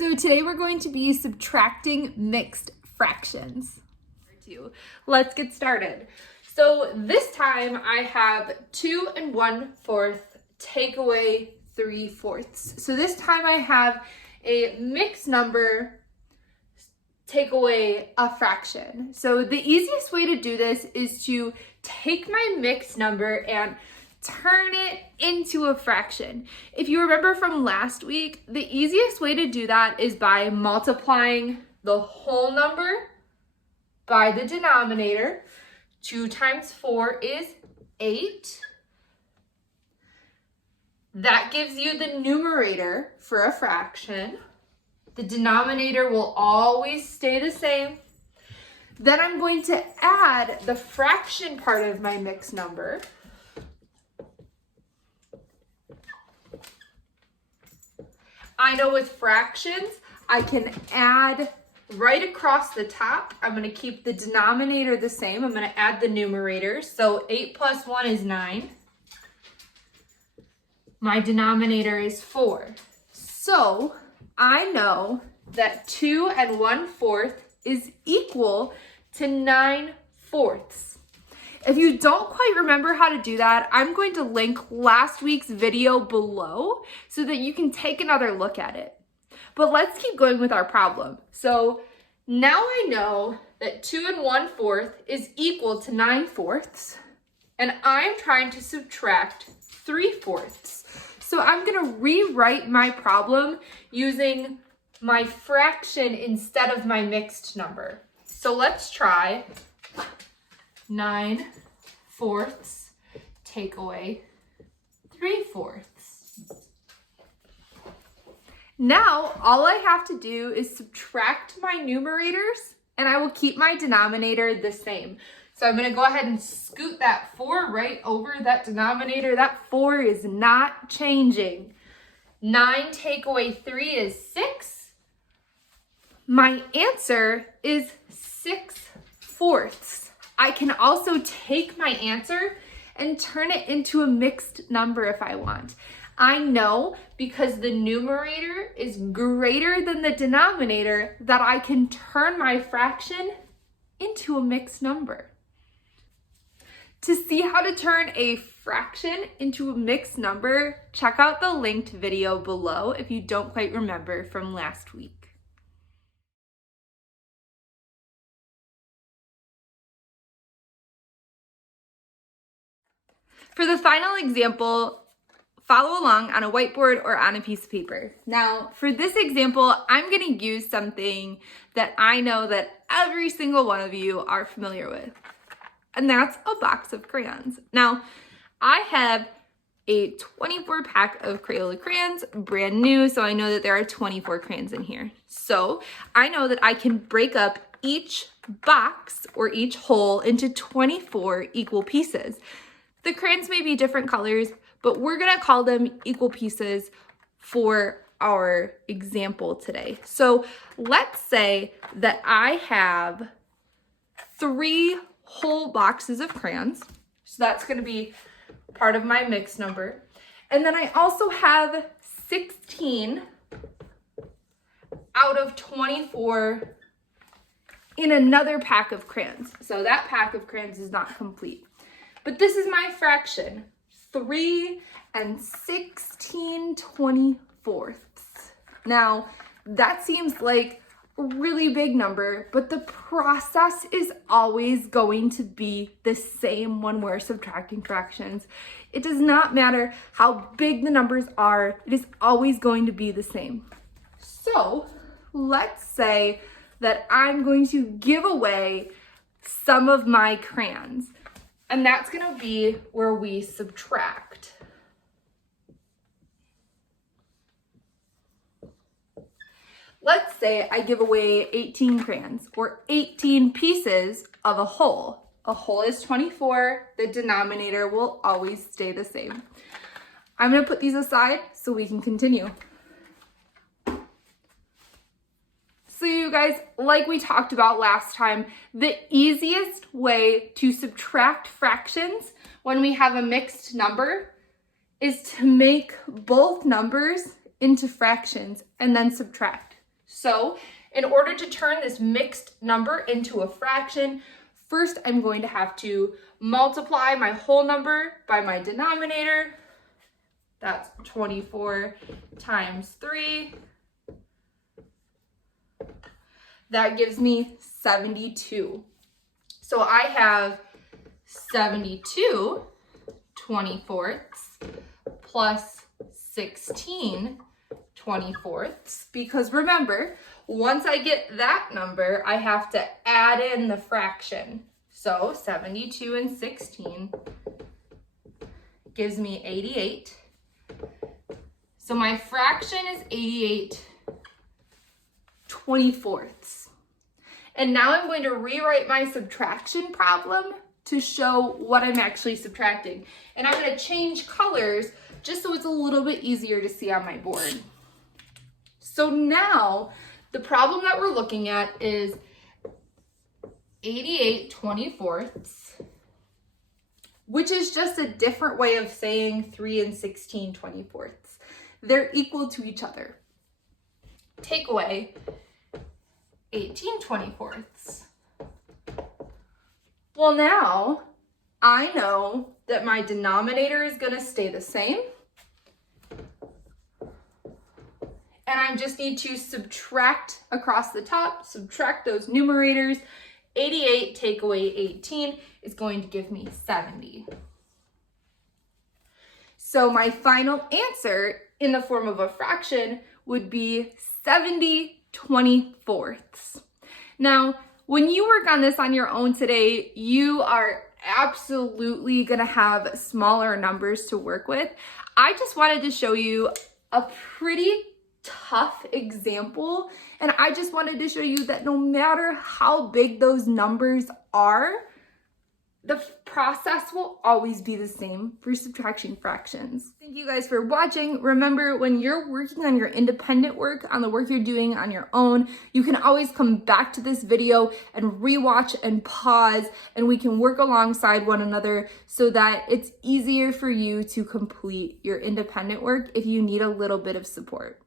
So today we're going to be subtracting mixed fractions. Let's get started. So this time I have 2 1/4 take away 3/4. So this time I have a mixed number take away a fraction. So the easiest way to do this is to take my mixed number and turn it into a fraction. If you remember from last week, the easiest way to do that is by multiplying the whole number by the denominator. 2 times 4 is 8. That gives you the numerator for a fraction. The denominator will always stay the same. Then I'm going to add the fraction part of my mixed number. I know with fractions, I can add right across the top. I'm going to keep the denominator the same. I'm going to add the numerator. So 8 plus 1 is 9. My denominator is 4. So I know that 2 1/4 is equal to 9/4. If you don't quite remember how to do that, I'm going to link last week's video below so that you can take another look at it. But let's keep going with our problem. So now I know that 2 1/4 is equal to 9/4, and I'm trying to subtract 3/4. So I'm gonna rewrite my problem using my fraction instead of my mixed number. So let's try 9/4 take away 3/4. Now, all I have to do is subtract my numerators and I will keep my denominator the same. So I'm gonna go ahead and scoot that 4 right over that denominator. That 4 is not changing. 9 take away 3 is 6. My answer is 6/4. I can also take my answer and turn it into a mixed number if I want. I know because the numerator is greater than the denominator that I can turn my fraction into a mixed number. To see how to turn a fraction into a mixed number, check out the linked video below if you don't quite remember from last week. For the final example, follow along on a whiteboard or on a piece of paper. Now, for this example, I'm going to use something that I know that every single one of you are familiar with, and that's a box of crayons. Now, I have a 24 pack of Crayola crayons, brand new, so I know that there are 24 crayons in here. So I know that I can break up each box or each hole into 24 equal pieces. The crayons may be different colors, but we're gonna call them equal pieces for our example today. So let's say that I have 3 whole boxes of crayons. So that's gonna be part of my mixed number. And then I also have 16 out of 24 in another pack of crayons. So that pack of crayons is not complete. But this is my fraction, 3 16/24. Now, that seems like a really big number, but the process is always going to be the same when we're subtracting fractions. It does not matter how big the numbers are, it is always going to be the same. So, let's say that I'm going to give away some of my crayons. And that's gonna be where we subtract. Let's say I give away 18 crayons or 18 pieces of a whole. A whole is 24, the denominator will always stay the same. I'm gonna put these aside so we can continue. So you guys, like we talked about last time, the easiest way to subtract fractions when we have a mixed number is to make both numbers into fractions and then subtract. So in order to turn this mixed number into a fraction, first I'm going to have to multiply my whole number by my denominator. That's 24 times 3. That gives me 72. So I have 72 24ths plus 16 24ths, because remember, once I get that number, I have to add in the fraction. So 72 and 16 gives me 88. So my fraction is 88 24ths. And now I'm going to rewrite my subtraction problem to show what I'm actually subtracting. And I'm going to change colors just so it's a little bit easier to see on my board. So now the problem that we're looking at is 88 24ths, which is just a different way of saying 3 and 16 24ths. They're equal to each other. Take away 18 24ths. Well, now I know that my denominator is going to stay the same. And I just need to subtract across the top, subtract those numerators. 88 take away 18 is going to give me 70. So my final answer in the form of a fraction would be 70 24ths. Now, when you work on this on your own today, you are absolutely gonna have smaller numbers to work with. I just wanted to show you a pretty tough example, and I just wanted to show you that no matter how big those numbers are, the process will always be the same for subtraction fractions. Thank you guys for watching. Remember, when you're working on your independent work, on the work you're doing on your own, you can always come back to this video and rewatch and pause, and we can work alongside one another so that it's easier for you to complete your independent work if you need a little bit of support.